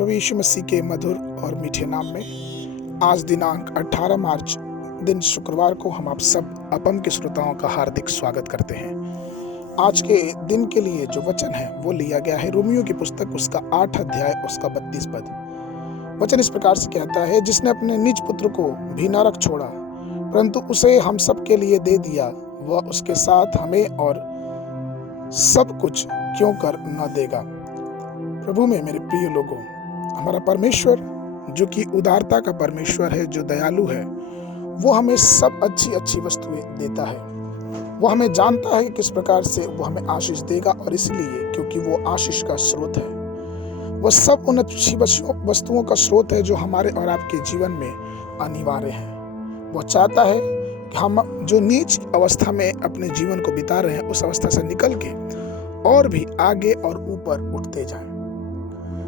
प्रभु यीशु मसीह के मधुर और मीठे नाम में आज दिनांक 18 मार्च दिन शुक्रवार को हम आप सब अपम के श्रोताओं का हार्दिक स्वागत करते हैं। आज के दिन के लिए जो वचन है वो लिया गया है रोमियो की पुस्तक उसका 8 अध्याय उसका 32 पद। वचन इस प्रकार से कहता है, जिसने अपने निज पुत्र को भी न रख छोड़ा परंतु उसे हम सब के लिए दे दिया, वह उसके साथ हमें और सब कुछ क्यों कर न देगा। प्रभु में मेरे प्रिय लोगों, हमारा परमेश्वर जो कि उदारता का परमेश्वर है, जो दयालु है, वो हमें सब अच्छी वस्तुएं देता है। वो हमें जानता है कि किस प्रकार से वो हमें आशीष देगा, और इसलिए क्योंकि वो आशीष का स्रोत है, वो सब उन अच्छी वस्तुओं का स्रोत है जो हमारे और आपके जीवन में अनिवार्य है। वो चाहता है कि हम जो नीच अवस्था में अपने जीवन को बिता रहे हैं उस अवस्था से निकल के और भी आगे और ऊपर उठते जाएं।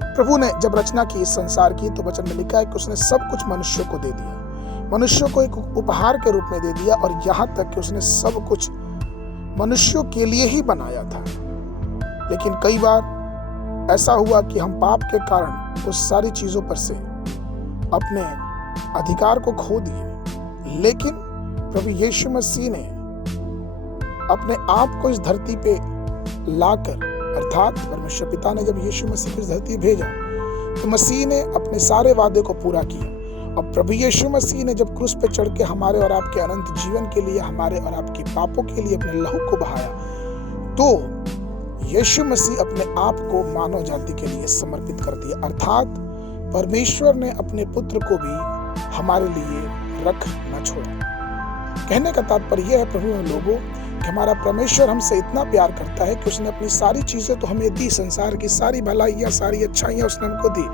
प्रभु ने जब रचना की, इस संसार की, तो वचन में लिखा है कि उसने सब कुछ मनुष्य को दे दिया, मनुष्य को एक उपहार के रूप में दे दिया, और यहाँ तक कि उसने सब कुछ मनुष्यों के लिए ही बनाया था। लेकिन कई बार ऐसा हुआ कि हम पाप के कारण उस सारी चीजों पर से अपने अधिकार को खो दिए। लेकिन प्रभु यीशु मसीह ने अपने आप को इस धरती पे लाकर, अर्थात परमेश्वर पिता ने जब यीशु मसीह को इस धरती भेजा तो मसीह ने अपने सारे वादे को पूरा किया। और प्रभु यीशु मसीह ने जब क्रूस पे चढ़ के हमारे और आपके अनंत जीवन के लिए, हमारे और आपके पापों के लिए अपने लहू को बहाया, तो यीशु मसीह अपने आप को मानव जाति के लिए समर्पित कर दिया। अर्थात परमेश्वर ने अपने पुत्र को भी हमारे लिए रख न छोड़ा। कहने का तात्पर्य यह है प्रभु लोगों कि हमारा परमेश्वर हमसे इतना प्यार करता है कि उसने अपनी सारी चीजें तो हमें दी, संसार की सारी भलाइयाँ, सारी अच्छाइयाँ उसने हमको दी,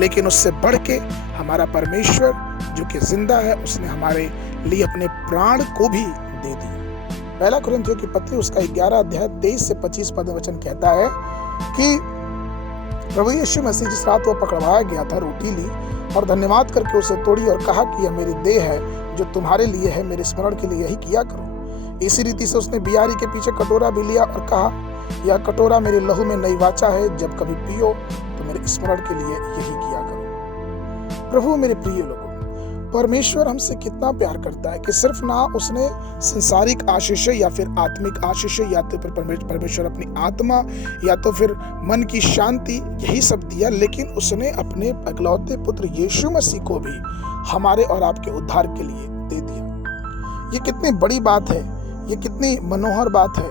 लेकिन उससे बढ़ के हमारा परमेश्वर जो कि जिंदा है, उसने हमारे लिए अपने प्राण को भी दे दिया। पहला कुरिन्थियों की पत्री उसका 11 अध्याय 23 से 25 पद वचन कहता है कि प्रभु यीशु मसीह जिस रात वो पकड़वाया गया था, रोटी ली और धन्यवाद करके उसे तोड़ी और कहा कि यह मेरी देह है जो तुम्हारे लिए है, मेरे स्मरण के लिए यही किया करो। इसी रीति से उसने बियारी के पीछे कटोरा भी लिया और कहा, यह कटोरा मेरे लहू में नई वाचा है, जब कभी पियो तो मेरे स्मरण के लिए यही किया करो। प्रभु मेरे प्रिय लोगों, परमेश्वर हमसे कितना प्यार करता है कि सिर्फ ना उसने संसारिक आशीष या फिर आत्मिक आशीष या तो फिर परमेश्वर अपनी आत्मा या तो फिर मन की शांति यही सब दिया, लेकिन उसने अपने इकलौते पुत्र यीशु मसीह को भी हमारे और आपके उद्धार के लिए दे दिया। ये कितनी बड़ी बात है, ये कितनी मनोहर बात है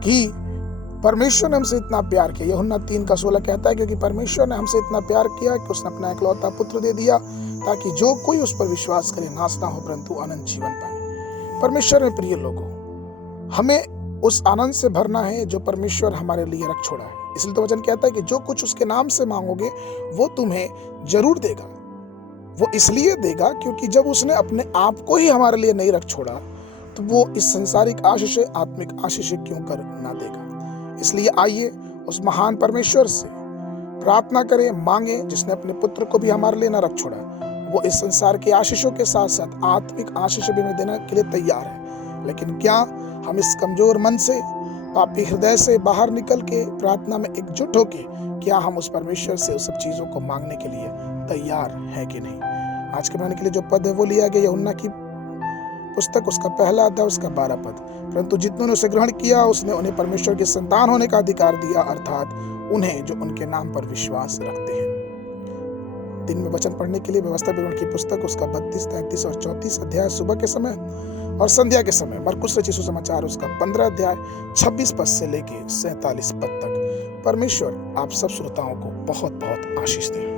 कि परमेश्वर ने हमसे इतना प्यार किया। यूहन्ना 3:16 कहता है, क्योंकि परमेश्वर ने हमसे इतना प्यार किया कि उसने अपना इकलौता पुत्र दे दिया, ताकि जो कोई उस पर विश्वास करे नाश ना हो परंतु अनंत जीवन पाए। परमेश्वर में प्रिय लोगों, हमें उस आनंद से भरना है जो परमेश्वर हमारे लिए रख छोड़ा है। इसलिए तो वचन कहता है कि जो कुछ उसके नाम से मांगोगे वो तुम्हें जरूर देगा। वो इसलिए देगा क्योंकि जब उसने अपने आप को ही हमारे लिए नहीं रख छोड़ा तो वो इस संसारिक आशीष, आत्मिक आशीष क्यों कर ना देगा। इसलिए आइए उस महान परमेश्वर से प्रार्थना करें, मांगे, जिसने अपने पुत्र को भी हमारे लिए ना रख छोड़ा। वो इस संसार के आशीषों के साथ साथ आत्मिक आशीष भी हमें देने के लिए तैयार है। लेकिन क्या हम इस कमजोर मन से, पापी हृदय से बाहर निकल के प्रार्थना में एकजुट होके क्या हम उस परमेश्वर से उस सब चीजों को मांगने के लिए तैयार है कि नहीं। आज के मांगने के लिए जो पद है वो लिया गया यूहन्ना की पुस्तक उसका 1 अध्याय उसका 12 पद। परंतु जितनों ने उसे ग्रहण किया उसने उन्हें परमेश्वर के संतान होने का अधिकार दिया, अर्थात उन्हें जो उनके नाम पर विश्वास रखते हैं। दिन में वचन पढ़ने के लिए व्यवस्था विवरण की पुस्तक उसका 32, 33 और 34 अध्याय सुबह के समय और संध्या के समय। मरकुस रचित सुसमाचार उसका 15 अध्याय 26 पद से लेके 47 पद तक। परमेश्वर आप सब श्रोताओं को बहुत बहुत आशीष दे।